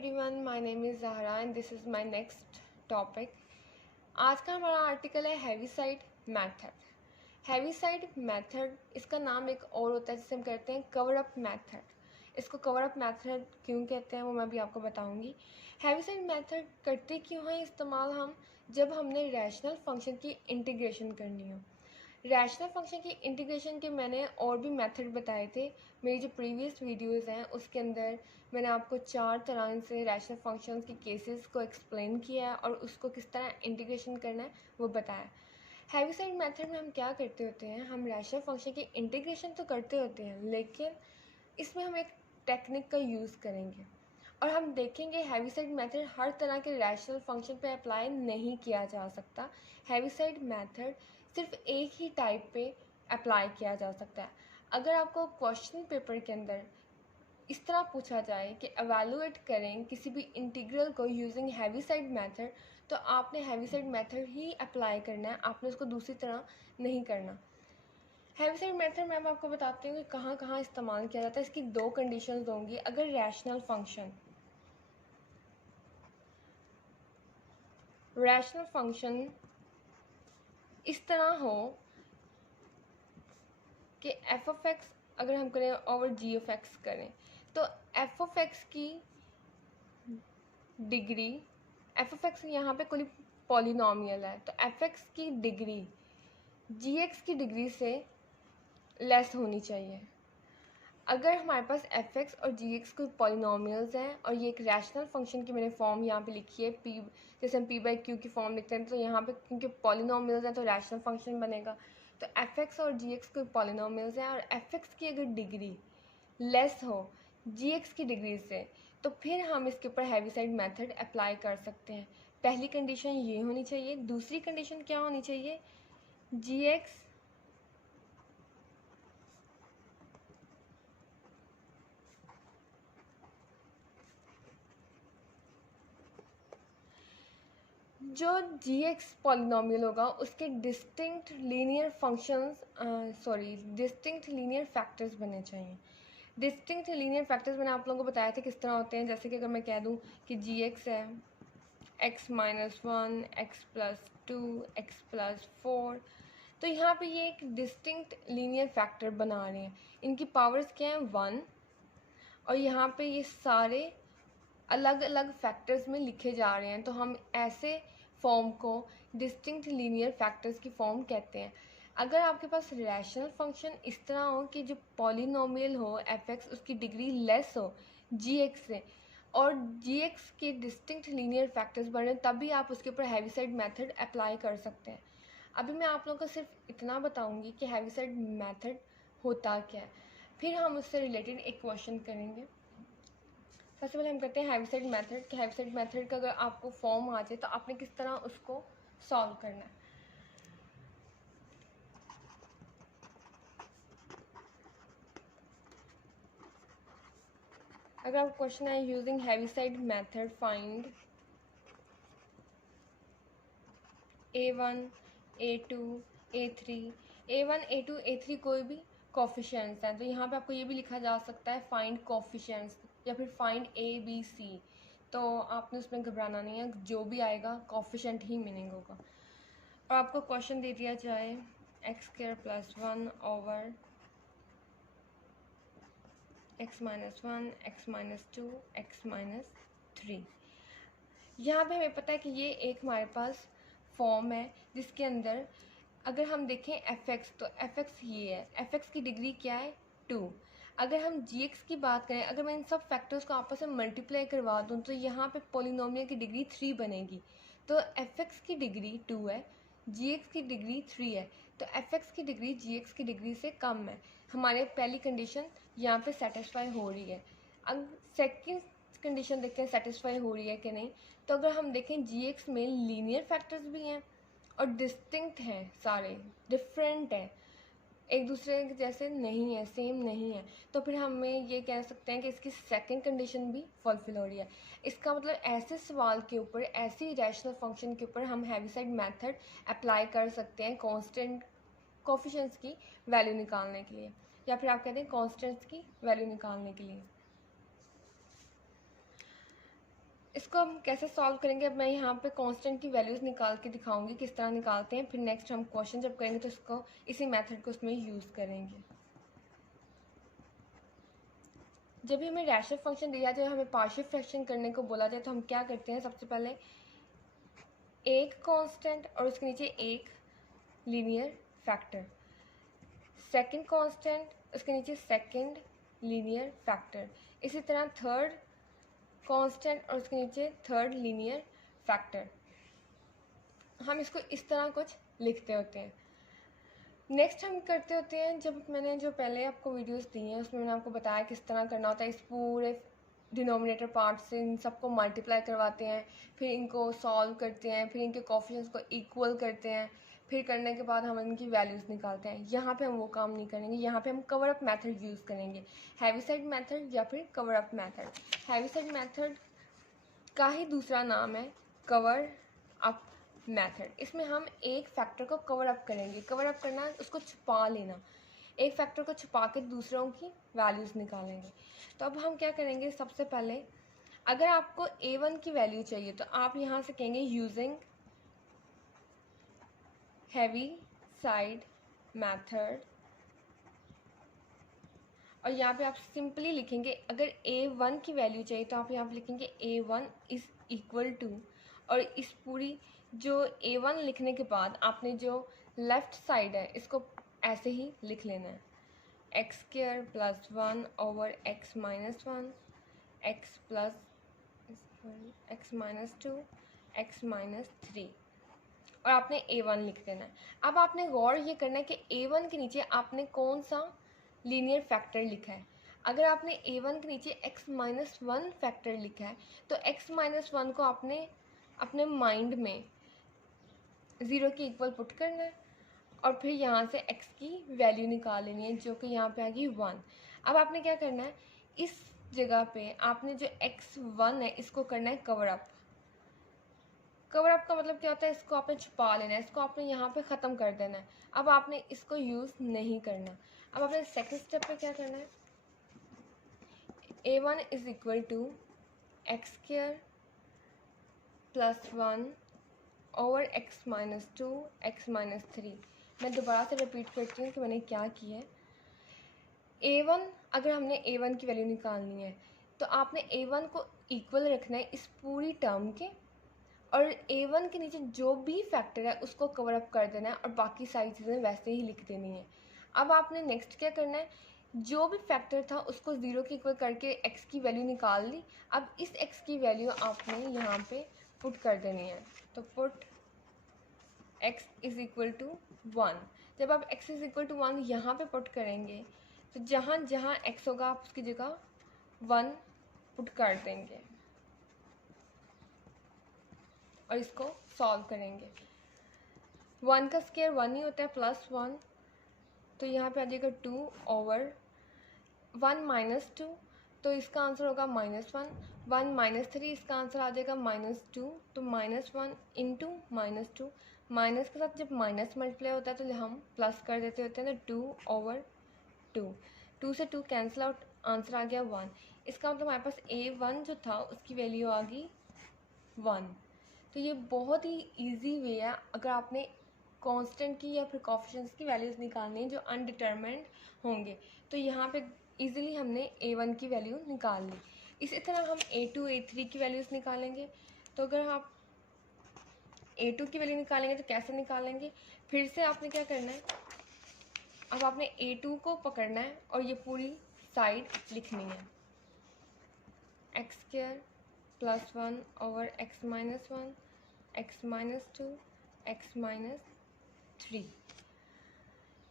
everyone, my name is Zahra and this is my next topic. आज का हमारा article है हेविसाइड मेथड। हेविसाइड मेथड, इसका नाम एक और होता है जिसे हम कहते हैं कवर अप मेथड। इसको कवर अप मेथड क्यों कहते हैं वो मैं भी आपको बताऊंगी। हेविसाइड मेथड करते क्यों हैं इस्तेमाल हम, जब हमने रैशनल फंक्शन की इंटीग्रेशन करनी हो। रैशनल फंक्शन की इंटीग्रेशन के मैंने और भी मेथड बताए थे। मेरी जो प्रीवियस वीडियोस हैं उसके अंदर मैंने आपको 4 तरह से रैशनल फंक्शंस के केसेस को एक्सप्लेन किया है और उसको किस तरह इंटीग्रेशन करना है वो बताया। हेविसाइड मेथड में हम क्या करते होते हैं, हम रैशनल फंक्शन की इंटीग्रेशन तो करते होते हैं, लेकिन इसमें हम एक टेक्निक का यूज़ करेंगे और हम देखेंगे हेविसाइड मेथड हर तरह के रैशनल फंक्शन पे अप्लाई नहीं किया जा सकता। हेविसाइड मेथड सिर्फ एक ही टाइप पे अप्लाई किया जा सकता है। अगर आपको क्वेश्चन पेपर के अंदर इस तरह पूछा जाए कि एवेलुएट करें किसी भी इंटीग्रल को यूजिंग हेविसाइड मेथड, तो आपने हेविसाइड मेथड ही अप्लाई करना है, आपने उसको दूसरी तरह नहीं करना। हेविसाइड मेथड मैं आपको बताती हूँ कि कहाँ कहाँ इस्तेमाल किया जाता है। इसकी 2 कंडीशंस होंगी। अगर रैशनल फंक्शन इस तरह हो कि एफ ऑफ एक्स अगर हम करें ओवर जी ऑफ एक्स करें, तो एफ ऑफ एक्स की डिग्री, एफ ऑफ एक्स यहाँ पे कोई पॉलिनोमियल है, तो एफ एक्स की डिग्री जी एक्स की डिग्री से लेस होनी चाहिए। अगर हमारे पास एफ एक्स और जी एक्स कोई पॉलिनोमियल्स हैं और ये एक रैशनल फंक्शन की मैंने फॉर्म यहाँ पे लिखी है, पी जैसे हम पी बाई क्यू की फॉर्म लिखते हैं, तो यहाँ पे क्योंकि पॉलिनोमियल्स हैं तो रैशनल फंक्शन बनेगा। तो एफ एक्स और जी एक्स कोई पॉलिनोमियल्स हैं और एफ एक्स की अगर डिग्री लेस हो जी एक्स की डिग्री से, तो फिर हम इसके ऊपर हेविसाइड मेथड अप्लाई कर सकते हैं। पहली कंडीशन ये होनी चाहिए। दूसरी कंडीशन क्या होनी चाहिए, जी एक्स जो जी एक्स पॉलिनोमियल होगा उसके डिस्टिंक्ट लीनियर फैक्टर्स बनने चाहिए। डिस्टिंक्ट लीनियर फैक्टर्स मैंने आप लोगों को बताया था किस तरह होते हैं। जैसे कि अगर मैं कह दूं कि जी एक्स है x-1, x+2, x+4, तो यहाँ पे ये एक डिस्टिंक्ट लीनियर फैक्टर बना रहे हैं। इनकी पावर्स क्या हैं, 1, और यहाँ पे ये सारे अलग अलग फैक्टर्स में लिखे जा रहे हैं, तो हम ऐसे फॉर्म को डिस्टिंक्ट लीनियर फैक्टर्स की फॉर्म कहते हैं। अगर आपके पास रैशनल फंक्शन इस तरह हो कि जो पॉलिनोमियल हो एफ एक्स, उसकी डिग्री लेस हो जी एक्स से और जी एक्स के डिस्टिंक्ट लीनियर फैक्टर्स बने, तभी आप उसके ऊपर हेविसाइड मेथड अप्लाई कर सकते हैं। अभी मैं आप लोगों को सिर्फ इतना बताऊंगी कि हेविसाइड मेथड होता क्या है, फिर हम उससे रिलेटेड एक क्वेश्चन करेंगे। सबसे पहले हम करते हैं हेविसाइड मेथड कि हेविसाइड मेथड का अगर आपको फॉर्म आ जाए तो आपने किस तरह उसको सॉल्व करना है। अगर आप क्वेश्चन है using Heaviside method find a1, a2, a3, a1, a2, a3 कोई भी कोफिशिएंट्स हैं, तो यहाँ पे आपको ये भी लिखा जा सकता है फाइंड कोफिशिएंट्स या फिर फाइंड a b c। तो आपने उसमें घबराना नहीं है, जो भी आएगा कोफिशिएंट ही मीनिंग होगा। और आपको क्वेश्चन दे दिया जाए x² + 1 over x-1, x-2, x-3। यहाँ पे हमें पता है कि ये एक हमारे पास फॉर्म है जिसके अंदर अगर हम देखें एफ एक्स, तो एफ एक्स ये है, एफ एक्स की डिग्री क्या है, 2। अगर हम जी एक्स की बात करें, अगर मैं इन सब फैक्टर्स को आपस में मल्टीप्लाई करवा दूँ तो यहाँ पे पॉलिनोमियल की डिग्री 3 बनेगी। तो एफ एक्स की डिग्री 2 है, जी एक्स की डिग्री 3 है, तो एफ एक्स की डिग्री जी एक्स की डिग्री से कम है। हमारे पहली कंडीशन यहाँ पे सेटिस्फाई हो रही है। अब सेकेंड कंडीशन देखते हैं सेटिस्फाई हो रही है कि नहीं। तो अगर हम देखें जी एक्स में लीनियर फैक्टर्स भी हैं और डिस्टिंक्ट हैं, सारे डिफरेंट हैं, एक दूसरे के जैसे नहीं है, सेम नहीं है, तो फिर हमें ये कह सकते हैं कि इसकी सेकंड कंडीशन भी फुलफिल हो रही है। इसका मतलब ऐसे सवाल के ऊपर, ऐसी रैशनल फंक्शन के ऊपर हम हेविसाइड मेथड अप्लाई कर सकते हैं कांस्टेंट कोफिशिएंट्स की वैल्यू निकालने के लिए, या फिर आप कहते हैं कांस्टेंट्स की वैल्यू निकालने के लिए। इसको हम कैसे सॉल्व करेंगे, अब मैं यहाँ पे कांस्टेंट की वैल्यूज़ निकाल के दिखाऊंगी किस तरह निकालते हैं, फिर नेक्स्ट हम क्वेश्चन जब करेंगे तो इसको इसी मेथड को उसमें यूज़ करेंगे। जब भी हमें रैशनल फंक्शन दिया जाए, हमें पार्शियल फ्रैक्शन करने को बोला जाए, तो हम क्या करते हैं, सबसे पहले एक कांस्टेंट और उसके नीचे एक लीनियर फैक्टर, सेकंड कांस्टेंट उसके नीचे सेकंड लीनियर फैक्टर, इसी तरह थर्ड कांस्टेंट और उसके नीचे थर्ड लीनियर फैक्टर। हम इसको इस तरह कुछ लिखते होते हैं। नेक्स्ट हम करते होते हैं, जब मैंने जो पहले आपको वीडियोस दी हैं उसमें मैंने आपको बताया किस तरह करना होता है, इस पूरे डिनोमिनेटर पार्ट से इन सबको मल्टीप्लाई करवाते हैं, फिर इनको सॉल्व करते हैं, फिर इनके कोएफिशिएंट्स को इक्वल करते हैं, फिर करने के बाद हम इनकी वैल्यूज़ निकालते हैं। यहाँ पे हम वो काम नहीं करेंगे, यहाँ पे हम कवर अप मेथड यूज़ करेंगे, हैवीसाइड मेथड या फिर cover up method. Heaviside method का ही दूसरा नाम है कवर अप मेथड। इसमें हम एक फैक्टर को कवर अप करेंगे, कवर अप करना उसको छुपा लेना, एक फैक्टर को छुपा के दूसरों की वैल्यूज़ निकालेंगे। तो अब हम क्या करेंगे, सबसे पहले अगर आपको a1 की वैल्यू चाहिए तो आप यहाँ से कहेंगे यूजिंग हैवी साइड मेथड, और यहाँ पे आप सिंपली लिखेंगे, अगर a1 की वैल्यू चाहिए तो आप यहाँ पे लिखेंगे a1 इज़ इक्वल टू, और इस पूरी जो a1 लिखने के बाद आपने जो लेफ़्ट साइड है इसको ऐसे ही लिख लेना है, x square plus 1 over x minus 1 x plus x minus 2 x minus 3, और आपने a1 लिख देना है। अब आपने गौर ये करना है कि a1 के नीचे आपने कौन सा लीनियर फैक्टर लिखा है। अगर आपने a1 के नीचे x माइनस 1 फैक्टर लिखा है तो x माइनस 1 को आपने अपने माइंड में 0 के इक्वल पुट करना है, और फिर यहाँ से x की वैल्यू निकाल लेनी है जो कि यहाँ पे आ गई 1। अब आपने क्या करना है, इस जगह पे आपने जो x1 है इसको करना है कवर अप। कवर अप का मतलब क्या होता है, इसको आपने छुपा लेना है, इसको आपने यहाँ पे ख़त्म कर देना है। अब आपने इसको यूज़ नहीं करना। अब आपने सेकंड स्टेप पे क्या करना है, a1 is equal to x square plus 1 over x minus 2 x minus 3। मैं दोबारा से रिपीट करती हूँ कि मैंने क्या किया है। a1, अगर हमने a1 की वैल्यू निकालनी है तो आपने a1 को इक्वल रखना है इस पूरी टर्म के, और a1 के नीचे जो भी फैक्टर है उसको कवर अप कर देना है और बाकी सारी चीज़ें वैसे ही लिख देनी है। अब आपने नेक्स्ट क्या करना है, जो भी फैक्टर था उसको 0 के इक्वल करके x की वैल्यू निकाल ली। अब इस x की वैल्यू आपने यहाँ पे पुट कर देनी है, तो put x is equal to 1। जब आप x इज़ इक्वल टू 1 यहाँ पे पुट करेंगे तो जहाँ जहाँ x होगा आप उसकी जगह 1 पुट कर देंगे और इसको सॉल्व करेंगे। 1 का स्क्वायर 1 ही होता है, प्लस 1, तो यहाँ पे आ जाएगा 2 ओवर 1 माइनस 2, तो इसका आंसर होगा -1। 1 माइनस 3, इसका आंसर आ जाएगा -2, तो -1 इंटू -2। माइनस के साथ जब माइनस मल्टीप्लाई होता है तो हम प्लस कर देते होते हैं, तो 2 ओवर 2, 2 से 2 कैंसिल आउट, आंसर आ गया 1। इसका मतलब हमारे पास a1 जो था उसकी वैल्यू आ गई 1। तो ये बहुत ही इजी वे है अगर आपने कांस्टेंट की या फिर कोएफिशिएंट्स की वैल्यूज़ निकालनी है जो अनडिटरमाइंड होंगे। तो यहाँ पे इजीली हमने a1 की वैल्यू निकाल ली। इसी तरह हम a2 a3 की वैल्यूज़ निकालेंगे। तो अगर आप a2 की वैल्यू निकालेंगे तो कैसे निकालेंगे, फिर से आपने क्या करना है, अब आपने a2 को पकड़ना है और ये पूरी साइड लिखनी है, x square plus 1 over x minus 1 x minus 2 x minus 3।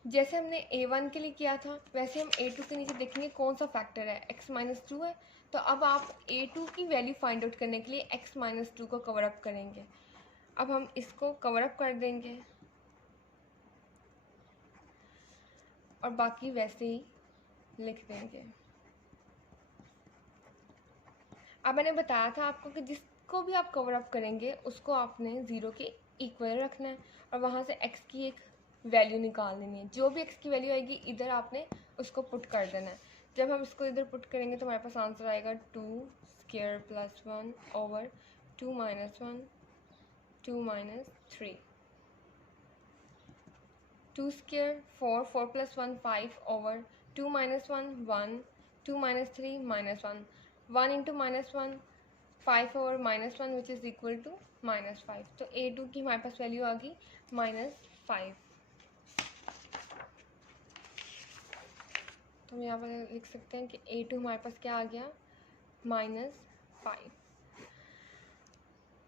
जैसे हमने a1 के लिए किया था वैसे हम a2 के नीचे देखेंगे कौन सा फैक्टर है, x माइनस 2 है। तो अब आप a2 की वैल्यू फाइंड आउट करने के लिए x माइनस 2 को कवर अप करेंगे। अब हम इसको कवर अप कर देंगे और बाकी वैसे ही लिख देंगे। अब मैंने बताया था आपको कि जिसको भी आप कवर अप करेंगे उसको आपने 0 के इक्वल रखना है और वहाँ से x की एक वैल्यू निकाल लेनी है। जो भी x की वैल्यू आएगी इधर आपने उसको पुट कर देना है। जब हम इसको इधर पुट करेंगे तो हमारे पास आंसर आएगा 2 square plus 1 over 2 minus 1 2 minus 3 2 square 4 4 plus 1 5 over 2 minus 1 1 2 minus 3 minus 1 1 into minus 1 5 over minus 1 which is equal to minus 5। तो a2 की हमारे पास वैल्यू आ गई -5। तो हम यहाँ पर लिख सकते हैं कि a2 हमारे पास क्या आ गया -5।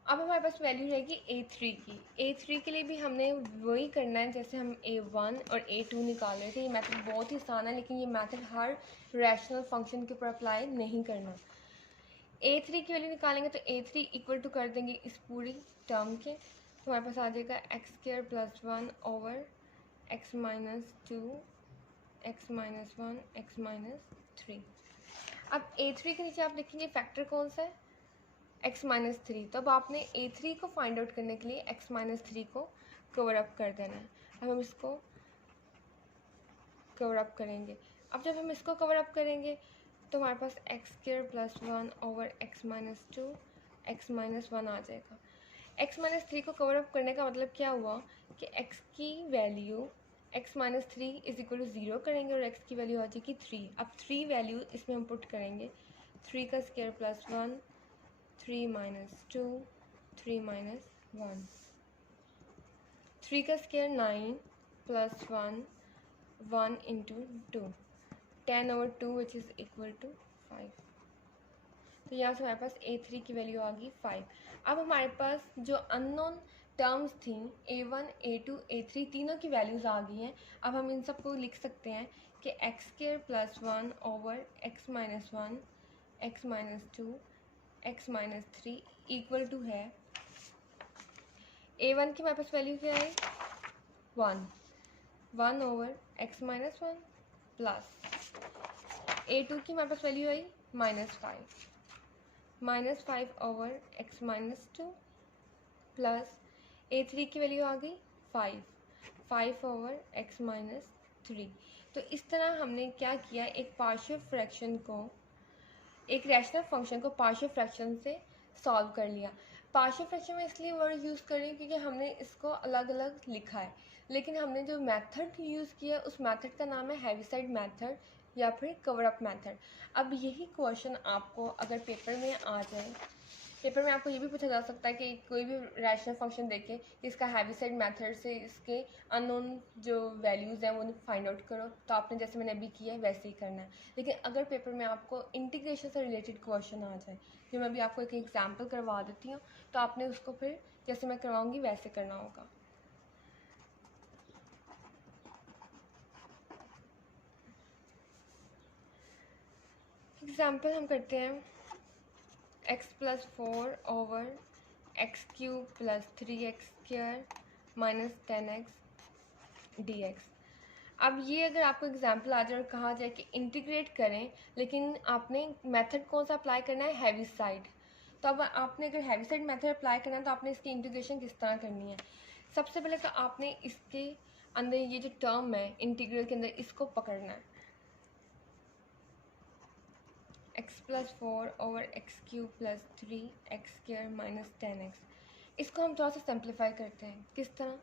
अब हमारे पास वैल्यू रहेगी a3 की। a3 के लिए भी हमने वही करना है जैसे हम a1 और a2 निकाल रहे थे। ये मेथड बहुत ही आसान है, लेकिन ये मेथड हर रैशनल फंक्शन के ऊपर अप्लाई नहीं करना। a3 की वैल्यू निकालेंगे तो a3 इक्वल टू कर देंगे इस पूरी टर्म के, तो हमारे पास आ जाएगा x square plus 1 over x minus 2 x minus 1 x minus 3। अब a3 के नीचे आप देखेंगे फैक्टर कौन सा है, x माइनस 3। तो अब आपने a3 को फाइंड आउट करने के लिए x माइनस 3 को कवर अप कर देना है। अब हम इसको कवर अप करेंगे। अब जब हम इसको कवर अप करेंगे तो हमारे पास x square plus 1 over x minus 2 x minus 1 आ जाएगा। एक्स माइनस 3 को कवर अप करने का मतलब क्या हुआ कि x की value x minus 3 is equal to 0 करेंगे और x की वैल्यू आ जाएगी 3। अब 3 वैल्यू इसमें हम पुट करेंगे, 3 का स्क्वायर प्लस 1 3 माइनस 2 3 माइनस 1 3 का square 9 plus 1 1 into 2 10 over 2 which is equal to 5। तो यहाँ से हमारे पास a3 की वैल्यू आ गई 5। अब हमारे पास जो अननोन टर्म्स थी a1 a2 a3 तीनों की वैल्यूज़ आ गई हैं। अब हम इन सबको लिख सकते हैं कि x square plus 1 over x minus 1 x minus 2 x minus 3 equal to है a1 की हमारे पास वैल्यू क्या है 1 over x minus 1 plus a2 की हमारे पास वैल्यू आई -5 over x minus 2 plus a3 की वैल्यू आ गई 5 ओवर एक्स माइनस 3। तो इस तरह हमने क्या किया, एक पार्शियल फ्रैक्शन को, एक रैशनल फंक्शन को पार्शियल फ्रैक्शन से सॉल्व कर लिया। पार्शियल फ्रैक्शन में इसलिए वर्ड यूज़ कर रही हूँ क्योंकि हमने इसको अलग अलग लिखा है, लेकिन हमने जो मेथड यूज़ किया उस मेथड का नाम है हैवीसाइड मेथड या फिर कवर अप मेथड। अब यही क्वेश्चन आपको अगर पेपर में आ जाए, पेपर में आपको ये भी पूछा जा सकता है कि कोई भी रैशनल फंक्शन देखे इसका हैवीसाइड मेथड से इसके अननोन जो वैल्यूज़ हैं वो फाइंड आउट करो, तो आपने जैसे मैंने अभी किया है वैसे ही करना है। लेकिन अगर पेपर में आपको इंटीग्रेशन से रिलेटेड क्वेश्चन आ जाए, जो मैं अभी आपको एक एग्जाम्पल करवा देती हूँ, तो आपने उसको फिर जैसे मैं करवाऊँगी वैसे करना होगा। एग्जाम्पल हम करते हैं x plus 4 over x cube plus 3x square minus 10x dx। अब ये अगर आपको एग्जाम्पल आ जाए और कहा जाए कि इंटीग्रेट करें, लेकिन आपने मेथड कौन सा अप्लाई करना है, हैवीसाइड। तो अब आपने अगर हैवीसाइड मेथड अप्लाई करना है तो आपने इसकी इंटीग्रेशन किस तरह करनी है। सबसे पहले तो आपने इसके अंदर ये जो टर्म है इंटीग्रल के अंदर, इसको पकड़ना है, x plus 4 over x cube plus 3x square minus 10x। इसको हम थोड़ा सा सिंप्लीफाई करते हैं, किस तरह,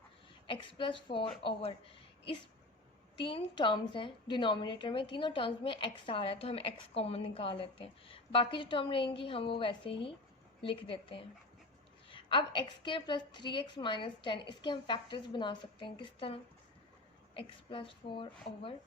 x प्लस 4 ओवर, इस 3 टर्म्स हैं डिनोमिनेटर में, तीनों टर्म्स में x आ रहा है तो हम x कॉमन निकाल लेते हैं, बाकी जो टर्म रहेंगी हम वो वैसे ही लिख देते हैं। अब x square plus 3x minus 10, इसके हम फैक्टर्स बना सकते हैं, किस तरह, x प्लस 4 ओवर,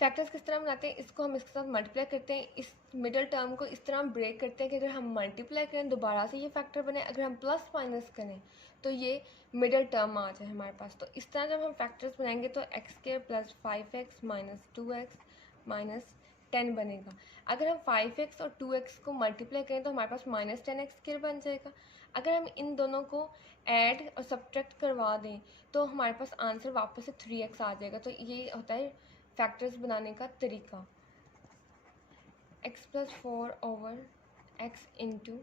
फैक्टर्स किस तरह बनाते हैं, इसको हम इसके साथ मल्टीप्लाई करते हैं, इस मिडल टर्म को इस तरह हम ब्रेक करते हैं कि अगर हम मल्टीप्लाई करें दोबारा से ये फैक्टर बने, अगर हम प्लस माइनस करें तो ये मिडल टर्म आ जाए हमारे पास। तो इस तरह जब हम फैक्टर्स बनाएंगे तो x square plus 5x minus 2x minus 10 बनेगा। अगर हम 5x और 2x को मल्टीप्लाई करें तो हमारे पास माइनस 10x स्क्वायर बन जाएगा। अगर हम इन दोनों को ऐड और सब्ट्रैक्ट करवा दें तो हमारे पास आंसर वापस से 3x आ जाएगा। तो ये होता है फैक्टर्स बनाने का तरीका। x plus 4 over x into,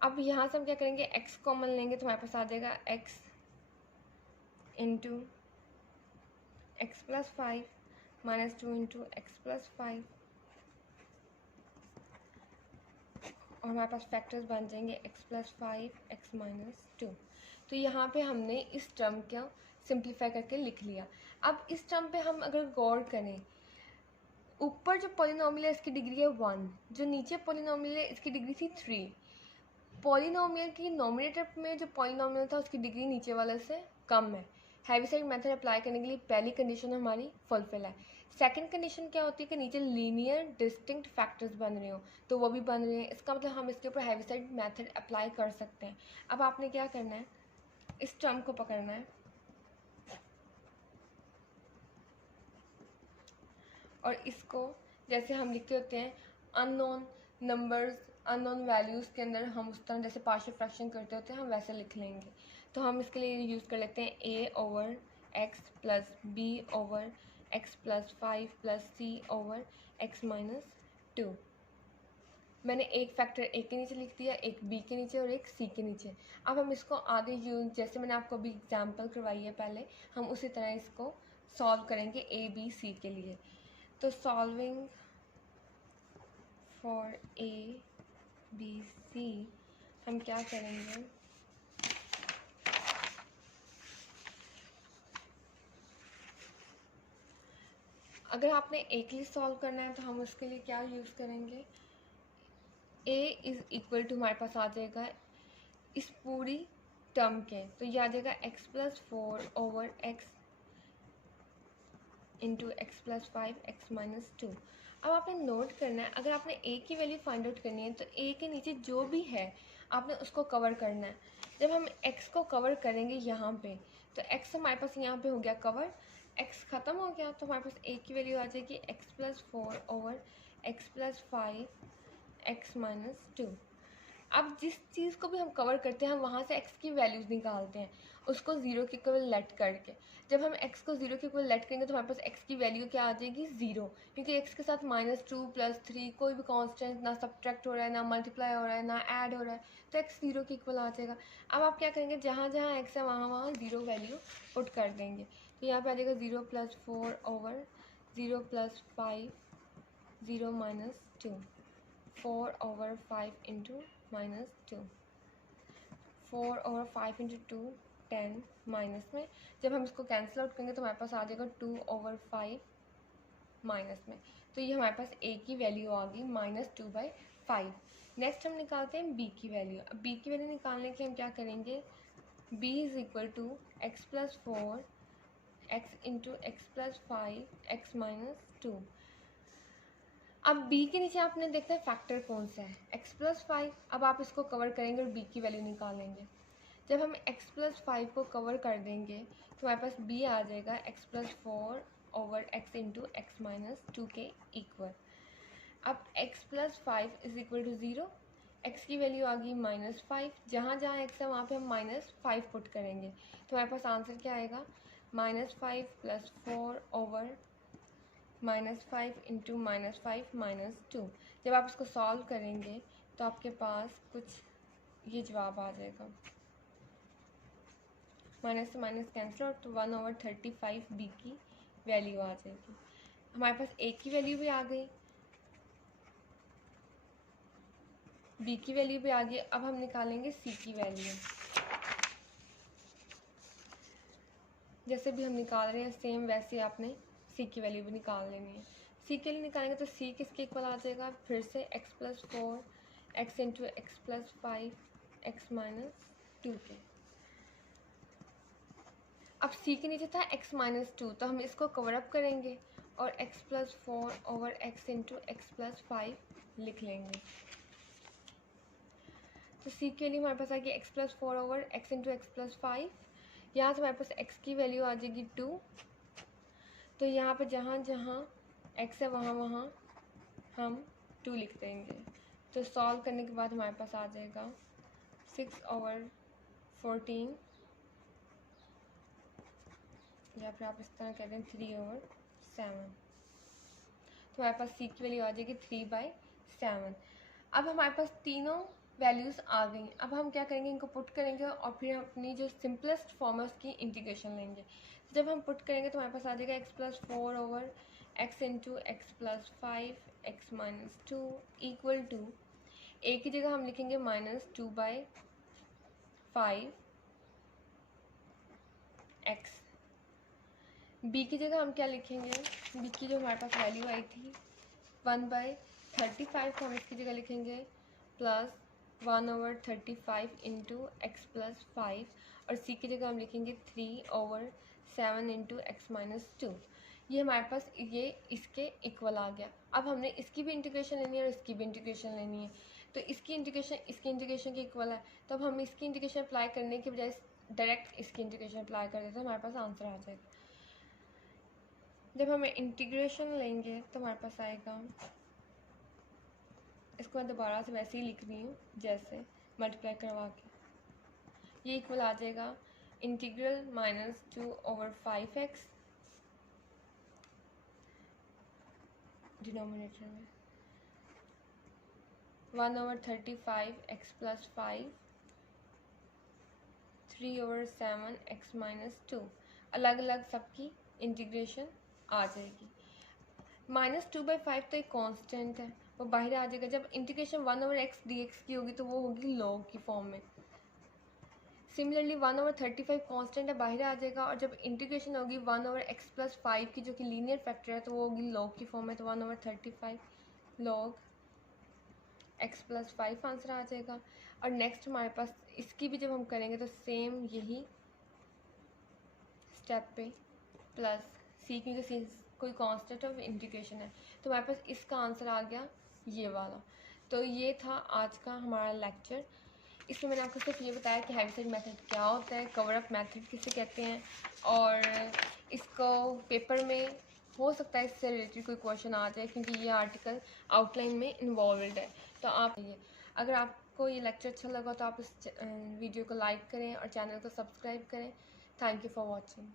अब यहाँ से हम क्या करेंगे, x कॉमन लेंगे तो हमारे पास आ जाएगा x into x plus 5 minus 2 into x plus 5 और हमारे पास फैक्टर्स बन जाएंगे x+5 x-2। तो यहाँ पे हमने इस टर्म को सिंप्लीफाई करके लिख लिया। अब इस टर्म पे हम अगर गौर करें, ऊपर जो पॉलिनोमियल है इसकी डिग्री है 1, जो नीचे पॉलिनोमियल है इसकी डिग्री थी 3। पॉलिनोमियल की नोमिनेटर में जो पॉलिनोमियल था उसकी डिग्री नीचे वाले से कम है। हैवीसाइड मेथड अप्लाई करने के लिए पहली कंडीशन हमारी फुलफिल है। सेकंड कंडीशन क्या होती है कि नीचे लीनियर डिस्टिंक्ट फैक्टर्स बन रहे हो, तो वो भी बन रहे हैं, इसका मतलब हम इसके ऊपर हैवीसाइड मेथड अप्लाई कर सकते हैं। अब आपने क्या करना है, इस टर्म को पकड़ना है और इसको जैसे हम लिखते होते हैं अननोन नंबर्स, अननोन वैल्यूज़ के अंदर हम उस तरह जैसे पार्शियल फ्रैक्शन करते होते हैं हम वैसे लिख लेंगे। तो हम इसके लिए यूज़ कर लेते हैं a/x plus b/x+5 plus c/x-2। मैंने एक फैक्टर ए के नीचे लिख दिया, एक बी के नीचे और एक सी के नीचे। अब हम इसको आगे यूज जैसे मैंने आपको अभी एग्जांपल करवाई है पहले, हम उसी तरह इसको सॉल्व करेंगे ए बी सी के लिए। तो solving for A B C हम क्या करेंगे, अगर आपने ए के लिए सॉल्व करना है तो हम उसके लिए क्या यूज़ करेंगे, ए इज़ इक्वल टू हमारे पास आ जाएगा इस पूरी टर्म के, तो ये आ जाएगा x+4/x इंटू x+5 x-2। अब आपने नोट करना है, अगर आपने a की वैल्यू फाइंड आउट करनी है तो a के नीचे जो भी है आपने उसको कवर करना है। जब हम x को कवर करेंगे यहाँ पे, तो x हमारे पास यहाँ पे हो गया कवर, x ख़त्म हो गया, तो हमारे पास a की वैल्यू आ जाएगी x+4/x+5 x-2। अब जिस चीज़ को भी हम कवर करते हैं हम वहाँ से x की वैल्यूज़ निकालते हैं, उसको ज़ीरो के इक्वल लेट करके। जब हम x को ज़ीरो के इक्वल लेट करेंगे तो हमारे पास x की वैल्यू क्या आ जाएगी, ज़ीरो, क्योंकि x के साथ -2 +3 कोई भी कांस्टेंट ना सब्ट्रैक्ट हो रहा है, ना मल्टीप्लाई हो रहा है, ना ऐड हो रहा है, तो x ज़ीरो के इक्वल आ जाएगा। अब आप क्या करेंगे, जहाँ जहाँ x है वहाँ वहाँ ज़ीरो वैल्यू पुट कर देंगे, तो यहाँ पे आ जाएगा 0+4/0+5 0-2 4/5 इंटू -2 4/5 इंटू 2 10 माइनस में, जब हम इसको कैंसिल आउट करेंगे तो हमारे पास आ जाएगा 2/5 माइनस में, तो ये हमारे पास a की वैल्यू आ गई -2/5। नेक्स्ट हम निकालते हैं b की वैल्यू। अब b की वैल्यू निकालने के हम क्या करेंगे, b is equal to x+4 x into x+5 x-2। अब b के नीचे आपने देखना है फैक्टर कौन सा है, x+5। अब आप इसको कवर करेंगे और b की वैल्यू निकालेंगे। जब हम x+5 को कवर कर देंगे तो हमारे पास b आ जाएगा x+4/x इंटू x-2 के इक्वल। अब x+5 is equal to 0, x की वैल्यू आ गई -5, जहाँ जहाँ x है वहाँ पे हम -5 पुट करेंगे, तो हमारे पास आंसर क्या आएगा, -5 + 4/-5 इंटू -5 -2। जब आप इसको सॉल्व करेंगे तो आपके पास कुछ ये जवाब आ जाएगा, माइनस से माइनस कैंसिल और तो 1/35 बी की वैल्यू आ जाएगी। हमारे पास ए की वैल्यू भी आ गई, बी की वैल्यू भी आ गई। अब हम निकालेंगे सी की वैल्यू, जैसे भी हम निकाल रहे हैं सेम वैसे आपने सी की वैल्यू भी निकाल लेनी है। सी के लिए निकालेंगे तो सी किसके इक्वल आ जाएगा, फिर से x+4 x into x+5 x-2 के। अब c के नीचे था x-2, तो हम इसको कवर अप करेंगे और x+4/x इंटू x+5 लिख लेंगे। तो c के लिए हमारे पास आ गया x+4/x इंटू x+5। यहाँ से हमारे पास x की वैल्यू आ जाएगी 2, तो यहाँ पे जहाँ जहाँ x है वहाँ वहाँ हम 2 लिख देंगे। तो सॉल्व करने के बाद हमारे पास आ जाएगा 6/14, या फिर आप इस तरह कह दें 3/7। तो हमारे पास c की वैल्यू आ जाएगी 3/7। अब हमारे पास तीनों वैल्यूज़ आ गई। अब हम क्या करेंगे, इनको पुट करेंगे और फिर हम अपनी जो सिंपलेस्ट फॉर्म है उसकी इंटीग्रेशन लेंगे। जब हम पुट करेंगे तो हमारे पास आ जाएगा x+4/x into x+5 x-2 equal to ए की जगह हम लिखेंगे -2/5 x। बी की जगह हम क्या लिखेंगे, बी की जो हमारे पास वैल्यू आई थी 1/35, तो हम इसकी जगह लिखेंगे +1/35 इंटू एक्स प्लस 5, और सी की जगह हम लिखेंगे 3/7 इंटू एक्स माइनस 2। ये हमारे पास ये इसके इक्वल आ गया। अब हमने इसकी भी इंटीग्रेशन लेनी है और इसकी भी इंटीग्रेशन लेनी है, तो इसकी इंटीग्रेशन के इक्वल है, तब हम इसकी इंटीग्रेशन अप्लाई करने के बजाय डायरेक्ट इसकी इंटीग्रेशन अप्लाई कर देते हैं, हमारे पास आंसर आ जाएगा। जब हम इंटीग्रेशन लेंगे तो हमारे पास आएगा, इसको मैं दोबारा से वैसे ही लिख रही हूँ जैसे मल्टीप्लाई करवा के, ये इक्वल आ जाएगा इंटीग्रल -2/5x डिनोमिनेटर में 1/35 x प्लस 5 3/7 x माइनस 2। अलग अलग सबकी इंटीग्रेशन आ जाएगी। -2/5 तो एक कांस्टेंट है, वो बाहर आ जाएगा। जब इंटीग्रेशन 1/x dx की होगी तो वो होगी लॉग की फॉर्म में। सिमिलरली 1/35 कांस्टेंट है, बाहर आ जाएगा, और जब इंटीग्रेशन होगी 1/x प्लस 5 की जो कि लीनियर फैक्टर है तो वो होगी लॉग की फॉर्म में, तो 1/35 लॉग x प्लस 5 आंसर आ जाएगा। और नेक्स्ट हमारे पास इसकी भी जब हम करेंगे तो सेम यही स्टेप पे प्लस सी, क्योंकि सी कोई कांस्टेंट ऑफ इंटीग्रेशन है, तो हमारे पास इसका आंसर आ गया ये वाला। तो ये था आज का हमारा लेक्चर। इसमें मैंने आपको सिर्फ ये बताया कि हेविसाइड मेथड क्या होता है, कवर अप मेथड किसे कहते हैं, और इसको पेपर में हो सकता है इससे रिलेटेड कोई क्वेश्चन आ जाए, क्योंकि ये आर्टिकल आउटलाइन में इन्वॉल्व है। तो आप ये, अगर आपको ये लेक्चर अच्छा लगा तो आप इस वीडियो को लाइक करें और चैनल को सब्सक्राइब करें। Thank you for watching.